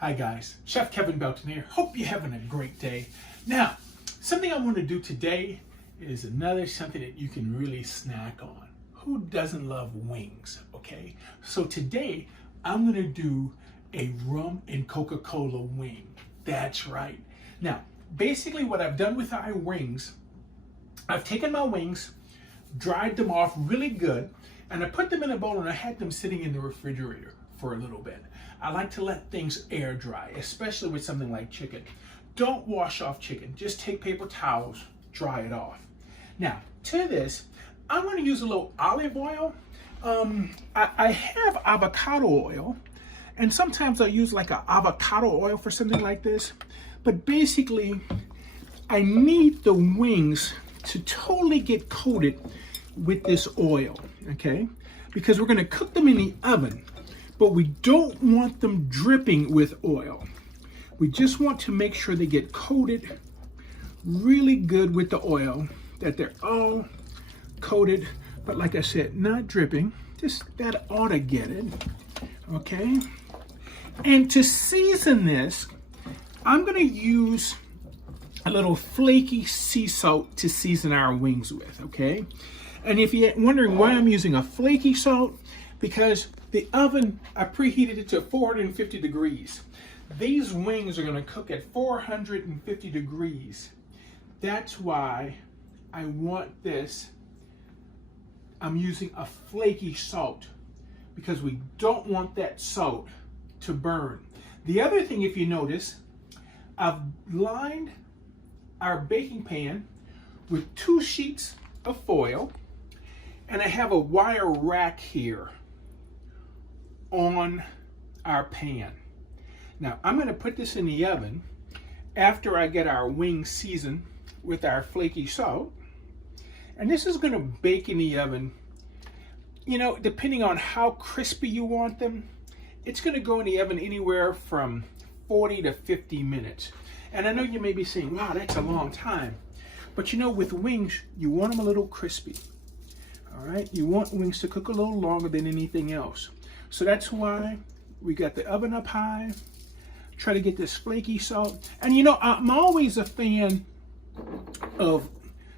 Hi guys, Chef Kevin Belton here. Hope you're having a great day. Now, something I want to do today is something that you can really snack on. Who doesn't love wings, okay? So today, I'm going to do a rum and Coca-Cola wing. That's right. Now, basically what I've done with our wings, I've taken my wings, dried them off really good, and I put them in a bowl and I had them sitting in the refrigerator for a little bit. I like to let things air dry, especially with something like chicken. Don't wash off chicken. Just take paper towels, dry it off. Now, to this, I'm going to use a little olive oil. I have avocado oil, and sometimes I use like an avocado oil for something like this. But basically, I need the wings to totally get coated with this oil, okay? Because we're going to cook them in the oven. But we don't want them dripping with oil. We just want to make sure they get coated really good with the oil, that they're all coated, but like I said, not dripping. Just that ought to get it, okay? And to season this, I'm gonna use a little flaky sea salt to season our wings with, okay? And if you're wondering why I'm using a flaky salt, because the oven, I preheated it to 450 degrees. These wings are gonna cook at 450 degrees. That's why I want this. I'm using a flaky salt because we don't want that salt to burn. The other thing, if you notice, I've lined our baking pan with 2 sheets of foil, and I have a wire rack here on our pan. Now I'm going to put this in the oven after I get our wings seasoned with our flaky salt, and this is going to bake in the oven, you know, depending on how crispy you want them. It's going to go in the oven anywhere from 40 to 50 minutes. And I know you may be saying, wow, that's a long time, but you know, with wings you want them a little crispy. All right, you want wings to cook a little longer than anything else. So that's why we got the oven up high, try to get this flaky salt. And you know, I'm always a fan of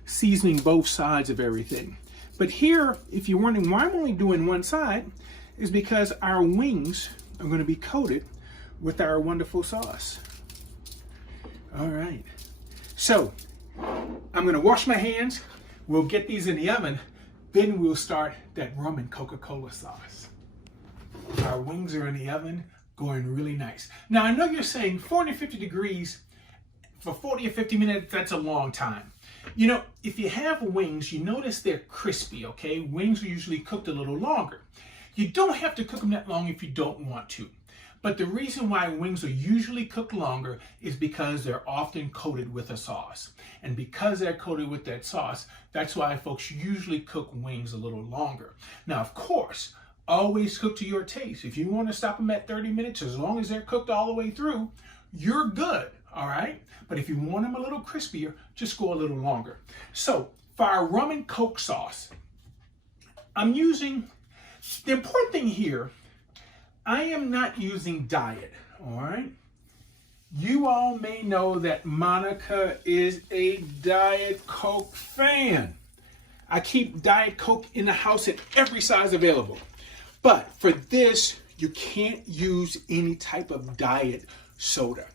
seasoning both sides of everything. But here, if you're wondering why I'm only doing one side, is because our wings are going to be coated with our wonderful sauce. All right, so I'm going to wash my hands. We'll get these in the oven. Then we'll start that rum and Coca-Cola sauce. Our wings are in the oven, going really nice. Now, I know you're saying 450 degrees for 40 or 50 minutes, that's a long time. You know, if you have wings, you notice they're crispy, okay? Wings are usually cooked a little longer. You don't have to cook them that long if you don't want to. But the reason why wings are usually cooked longer is because they're often coated with a sauce. And because they're coated with that sauce, that's why folks usually cook wings a little longer. Now, of course, always cook to your taste. If you want to stop them at 30 minutes, as long as they're cooked all the way through, you're good, all right? But if you want them a little crispier, just go a little longer. So for our rum and Coke sauce, I'm using, the important thing here, I am not using diet, all right? You all may know that Monica is a Diet Coke fan. I keep Diet Coke in the house in every size available. But for this, you can't use any type of diet soda.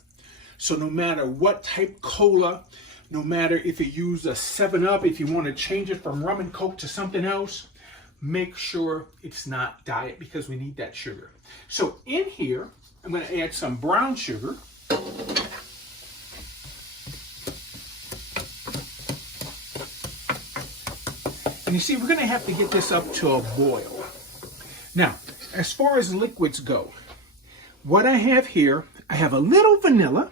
So no matter what type cola, no matter if you use a 7-Up, if you want to change it from rum and Coke to something else, make sure it's not diet because we need that sugar. So in here, I'm going to add some brown sugar. And you see, we're going to have to get this up to a boil. Now, as far as liquids go, what I have here, I have a little vanilla,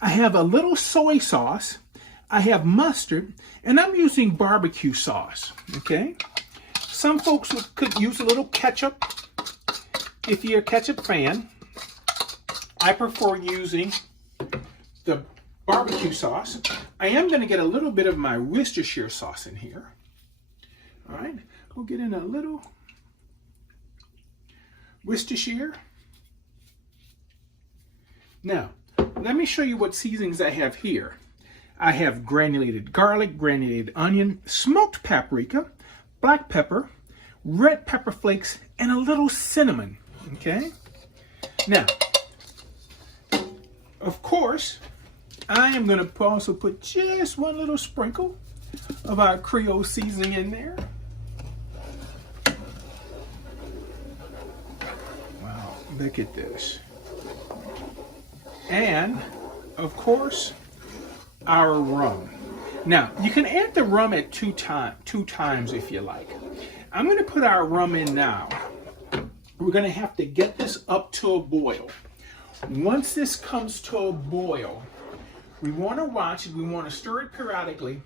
I have a little soy sauce, I have mustard, and I'm using barbecue sauce, okay? Some folks could use a little ketchup if you're a ketchup fan. I prefer using the barbecue sauce. I am going to get a little bit of my Worcestershire sauce in here. All right, we'll get in a little Worcestershire. Now, let me show you what seasonings I have here. I have granulated garlic, granulated onion, smoked paprika, black pepper, red pepper flakes, and a little cinnamon, okay? Now, of course, I am going to also put just one little sprinkle of our Creole seasoning in there. Wow, look at this. And, of course, our rum. Now, you can add the rum at two times if you like. I'm going to put our rum in now. We're going to have to get this up to a boil. Once this comes to a boil, we want to watch it, we want to stir it periodically,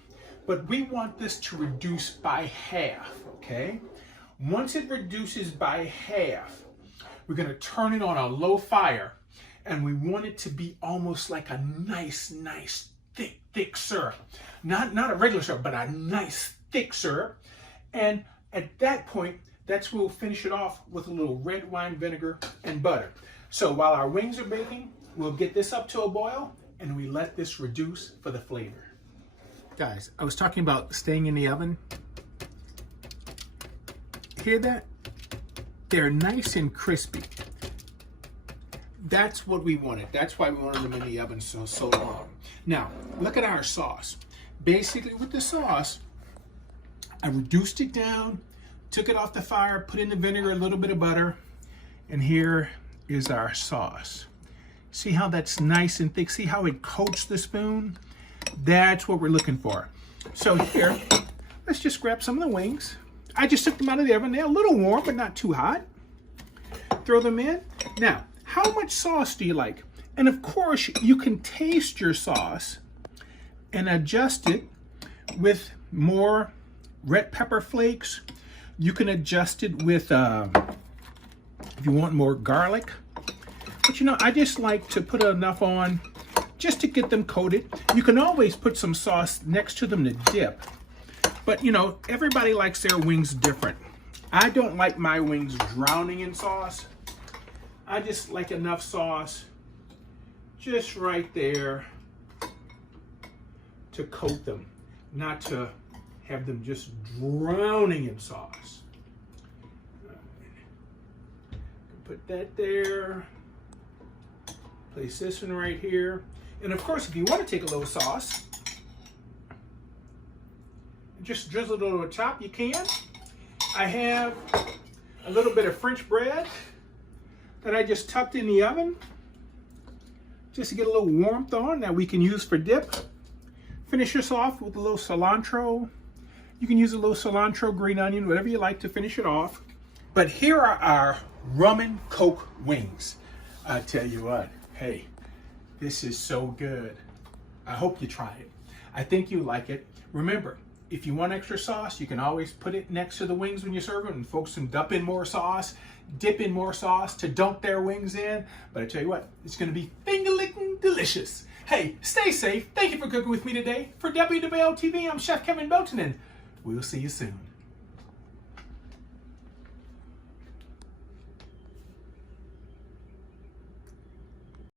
but we want this to reduce by half, okay? Once it reduces by half, we're going to turn it on a low fire, and we want it to be almost like a nice, thick syrup. Not a regular syrup, but a nice, thick syrup. And at that point, that's where we'll finish it off with a little red wine vinegar and butter. So while our wings are baking, we'll get this up to a boil, and we let this reduce for the flavor. Guys, I was talking about staying in the oven. Hear that? They're nice and crispy. That's what we wanted. That's why we wanted them in the oven so long. Now, look at our sauce. Basically, with the sauce, I reduced it down, took it off the fire, put in the vinegar, a little bit of butter, and here is our sauce. See how that's nice and thick? See how it coats the spoon? That's what we're looking for. So here, let's just grab some of the wings. I just took them out of the oven. They're a little warm, but not too hot. Throw them in. Now, how much sauce do you like? And of course, you can taste your sauce and adjust it with more red pepper flakes. You can adjust it with, if you want more garlic. But you know, I just like to put enough on just to get them coated. You can always put some sauce next to them to dip. But you know, everybody likes their wings different. I don't like my wings drowning in sauce. I just like enough sauce just right there to coat them, not to have them just drowning in sauce. Put that there. Place this one right here. And of course, if you want to take a little sauce, just drizzle it over the top, you can. I have a little bit of French bread that I just tucked in the oven just to get a little warmth on that we can use for dip. Finish this off with a little cilantro. You can use a little cilantro, green onion, whatever you like to finish it off. But here are our Rum and Coke Wings. I tell you what, hey, this is so good. I hope you try it. I think you like it. Remember, if you want extra sauce, you can always put it next to the wings when you serve them, and folks can dump in more sauce, dip in more sauce to dunk their wings in. But I tell you what, it's gonna be finger-licking delicious. Hey, stay safe. Thank you for cooking with me today. For WWLTV, I'm Chef Kevin Belton, and we'll see you soon.